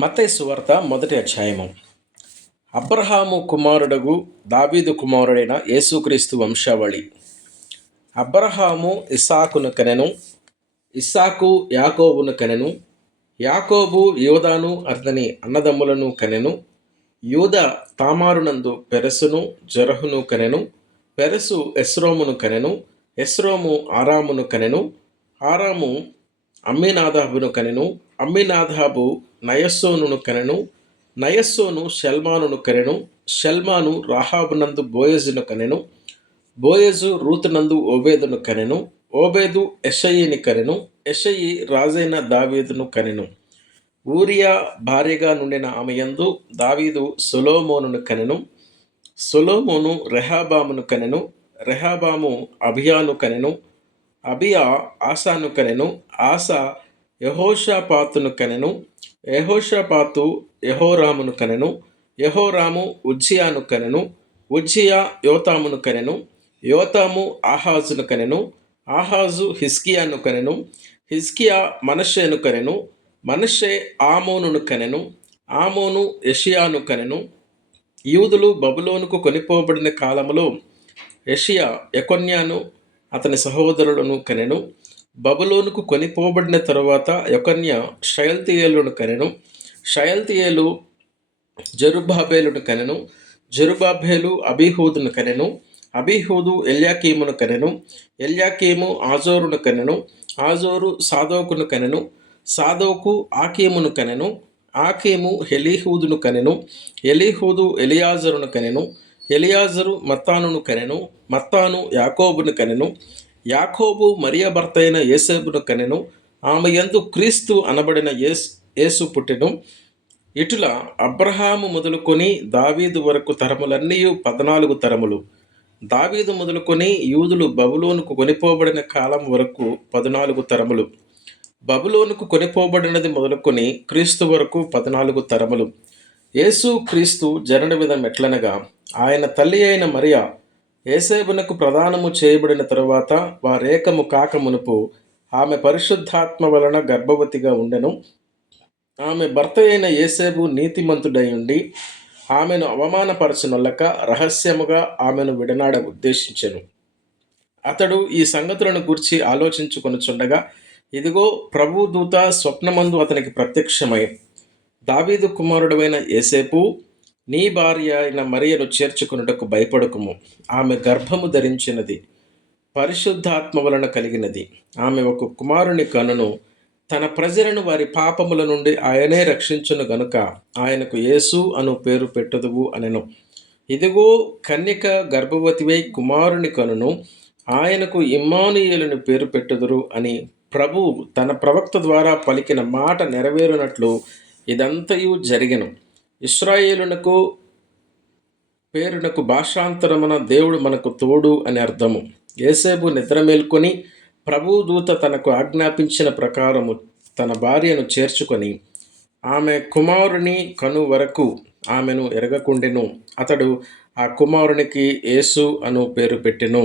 మత్తయి సువార్త మొదటి అధ్యాయము. అబ్రహాము కుమారుడగు దావీదు కుమారుడైన యేసుక్రీస్తు వంశావళి. అబ్రహాము ఇస్సాకును కనెను, ఇస్సాకు యాకోబును కనెను, యాకోబు యూదాను అతని అన్నదమ్ములను కనెను, యూదా తామారునందు పెరెసును జెరహును కనెను, పెరెసు ఎస్రోమును కనెను, ఎస్రోము ఆరామును కనెను, ఆరాము అమ్మినాదాబును కనెను, అమ్మినాదాబు నయస్సోనును కనెను, నయస్సోను షల్మానును కనెను, షల్మాను రాహాబునందు బోయజును కనెను, బోయజు రూతునందు ఓబేదును కనెను, ఓబేదు యెషయిని కనెను, యెషయి రాజైన దావీదును కనెను. ఊరియా భార్యగా నుండిన ఆమె యందు దావీదు సొలొమోనును కనెను, సొలొమోను రెహబామును కనెను, రెహబాము అబియాను కనెను, అబియా ఆసాను కనెను, ఆసా యెహోషాపాతును కనెను, యెహోషాపాతు యెహోరామును కనెను, యెహోరాము ఉజ్జియాను కనెను, ఉజ్జియా యోతామును కనెను, యోతాము ఆహాజును కనెను, ఆహాజు హిజ్కియాను కనెను, హిజ్కియా మనష్షేను కనెను, మనష్షే ఆమోనును కనెను, ఆమోను యెషయాను కనెను. యూదులు బబులోనుకు కొనిపోబడిన కాలములో యెషయా యెకొన్యాను అతని సహోదరులను కనెను. బబులోనుకు కొనిపోబడిన తరువాత యెకొన్య షయల్తీయేలును కనెను, షయల్తీయేలు జెరుబ్బాబెలును కనెను, జెరుబ్బాబెలు అబీహూదును కనెను, అబీహూదు ఎల్యాకీమును కనెను, ఎల్యాకీము ఆజోరును కనెను, ఆజోరు సాదోకును కనెను, సాదోకు ఆకీమును కనెను, ఆకీము ఎలీహూదును కనెను, ఎలీహూదు ఎలియాజరును కనెను, ఎలియాజరు మత్తానును కనెను, మత్తాను యాకోబును కనెను, యాకోబు మరియ భర్త అయిన యేసేపును కనెను, ఆమె యందు క్రీస్తు అనబడిన యేసు పుట్టెను. ఇటుల అబ్రహాము మొదలుకొని దావీదు వరకు తరములన్నీ 14 తరములు. దావీదు మొదలుకొని యూదులు బబులోనుకు కొనిపోబడిన కాలం వరకు 14 తరములు. బబులోనుకు కొనిపోబడినది మొదలుకొని క్రీస్తు వరకు 14 తరములు. యేసు క్రీస్తు జనన విధం ఎట్లనగా, ఆయన తల్లి అయిన మరియ యేసేపునకు ప్రదానము చేయబడిన తరువాత వారేకము కాక మునుపు ఆమె పరిశుద్ధాత్మ వలన గర్భవతిగా ఉండెను. ఆమె భర్త అయిన యేసేపు నీతిమంతుడై ఉండి ఆమెను అవమానపరచనొల్లక రహస్యముగా ఆమెను విడనాడ ఉద్దేశించెను. అతడు ఈ సంగతులను గూర్చి ఆలోచించుకొనుచుండగా, ఇదిగో ప్రభువు దూత స్వప్నమందు అతనికి ప్రత్యక్షమై, దావీదు కుమారుడైన యేసేపు, నీ భార్య అయిన మరియను చేర్చుకొనుటకు భయపడకుము. ఆమె గర్భము ధరించినది, పరిశుద్ధాత్మ వలన కలిగినది. ఆమె ఒక కుమారుని కనును. తన ప్రజలను వారి పాపముల నుండి ఆయనే రక్షించును గనుక ఆయనకు యేసు అను పేరు పెట్టుదువు అనెను. ఇదిగో కన్యక గర్భవతివై కుమారుని కనును, ఆయనకు ఇమ్మానుయేలుని పేరు పెట్టుదురు అని ప్రభువు తన ప్రవక్త ద్వారా పలికిన మాట నెరవేరునట్లు ఇదంతయు జరిగెను. ఇశ్రాయేలునకు పేరునకు భాషాంతరమున దేవుడు మనకు తోడు అని అర్థము. యేసేపు నిద్ర మేల్కొని ప్రభువు దూత తనకు ఆజ్ఞాపించిన ప్రకారము తన భార్యను చేర్చుకొని ఆమె కుమారుని కను వరకు ఆమెను ఎరగకుండెను. అతడు ఆ కుమారునికి యేసు అను పేరు పెట్టెను.